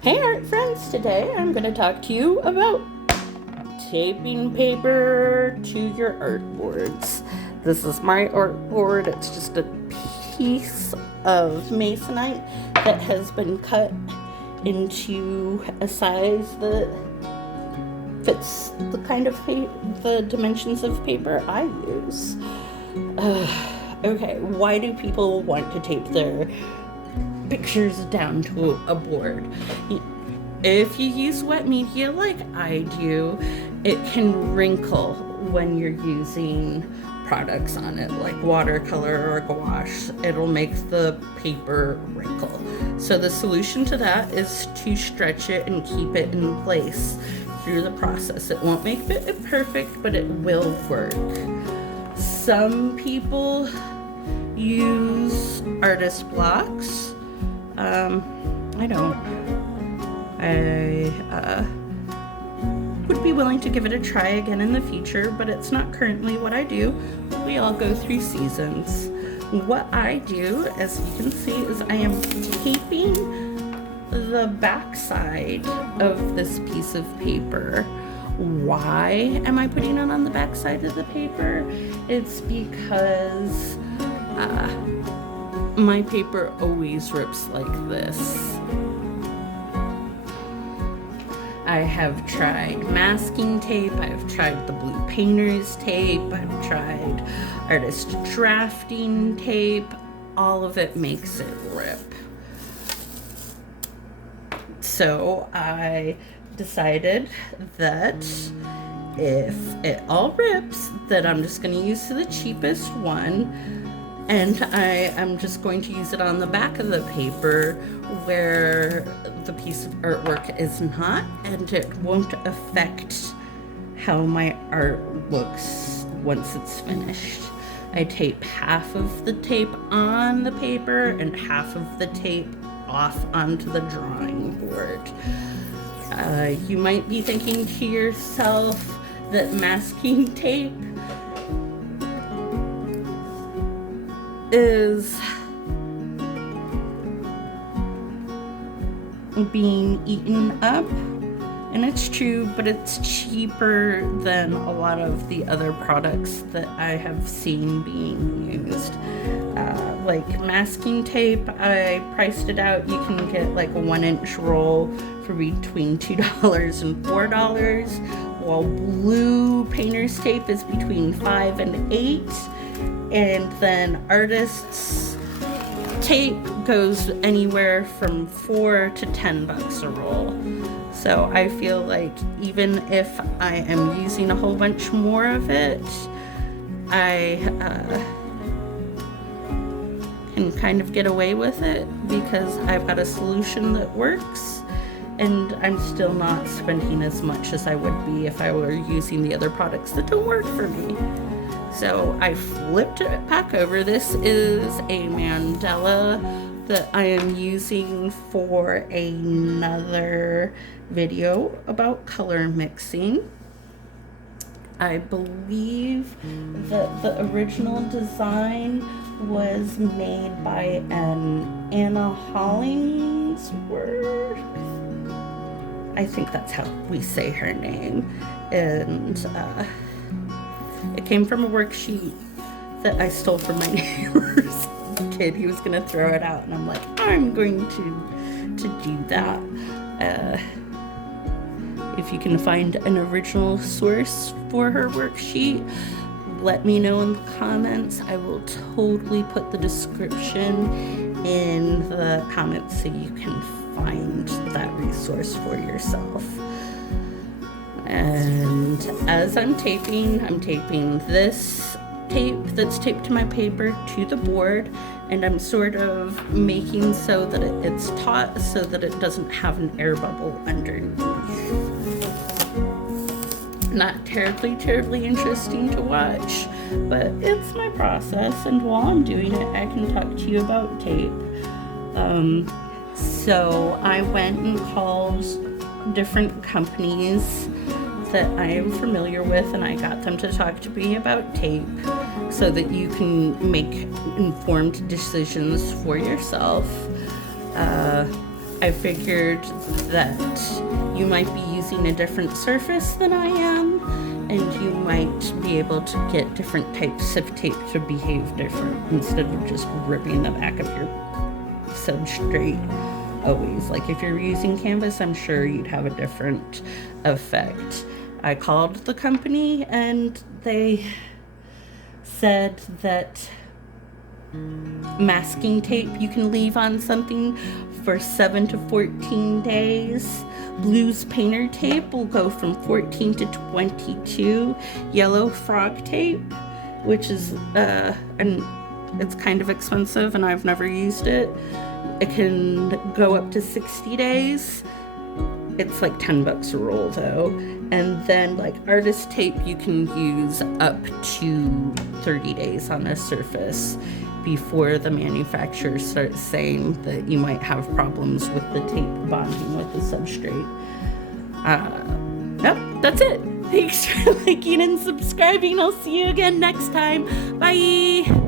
Hey art friends, today I'm going to talk to you about taping paper to your artboards. This is my artboard. It's just a piece of masonite that has been cut into a size that fits the kind of the dimensions of paper I use. Okay, why do people want to tape their pictures down to a board? If you use wet media like I do, it can wrinkle when you're using products on it, like watercolor or gouache. It'll make the paper wrinkle. So the solution to that is to stretch it and keep it in place through the process. It won't make it perfect, but it will work. Some people use artist blocks. I don't. I would be willing to give it a try again in the future, but it's not currently what I do. We all go through seasons. What I do, as you can see, is I am taping the backside of this piece of paper. Why am I putting it on the backside of the paper? It's because my paper always rips like this. I have tried masking tape, I've tried the blue painter's tape, I've tried artist drafting tape. All of it makes it rip. So I decided that if it all rips, that I'm just going to use the cheapest one, and I am just going to use it on the back of the paper where the piece of artwork is not, and it won't affect how my art looks once it's finished. I tape half of the tape on the paper and half of the tape off onto the drawing board. You might be thinking to yourself that masking tape is being eaten up, and it's true, but it's cheaper than a lot of the other products that I have seen being used. Like masking tape, I priced it out. You can get like a 1-inch roll for between $2 and $4, while blue painter's tape is between $5 and $8, and then artists tape goes anywhere from $4 to $10 a roll. So I feel like even if I am using a whole bunch more of it, I can kind of get away with it because I've got a solution that works, and I'm still not spending as much as I would be if I were using the other products that don't work for me. So I flipped it back over. This is a mandala that I am using for another video about color mixing. I believe that the original design was made by an Anna Hollingsworth. I think that's how we say her name. And it came from a worksheet that I stole from my neighbor's kid. He was gonna throw it out, and I'm like, I'm going to do that. If you can find an original source for her worksheet, let me know in the comments. I will totally put the description in the comments so you can find that resource for yourself. And as I'm taping this tape that's taped to my paper to the board, and I'm sort of making so that it's taut so that it doesn't have an air bubble underneath. Not terribly interesting to watch, but it's my process, and while I'm doing it, I can talk to you about tape. So I went and called different companies that I am familiar with, and I got them to talk to me about tape so that you can make informed decisions for yourself. I figured that you might be using a different surface than I am, and you might be able to get different types of tape to behave different instead of just ripping the back of your substrate always. Like if you're using canvas, I'm sure you'd have a different effect. I called the company and they said that masking tape you can leave on something for 7 to 14 days. Blues painter tape will go from 14 to 22. Yellow frog tape, which is and it's kind of expensive and I've never used it. It can go up to 60 days. It's like $10 a roll though. And then like artist tape you can use up to 30 days on a surface before the manufacturer starts saying that you might have problems with the tape bonding with the substrate. Yep, that's it. Thanks for liking and subscribing. I'll see you again next time. Bye.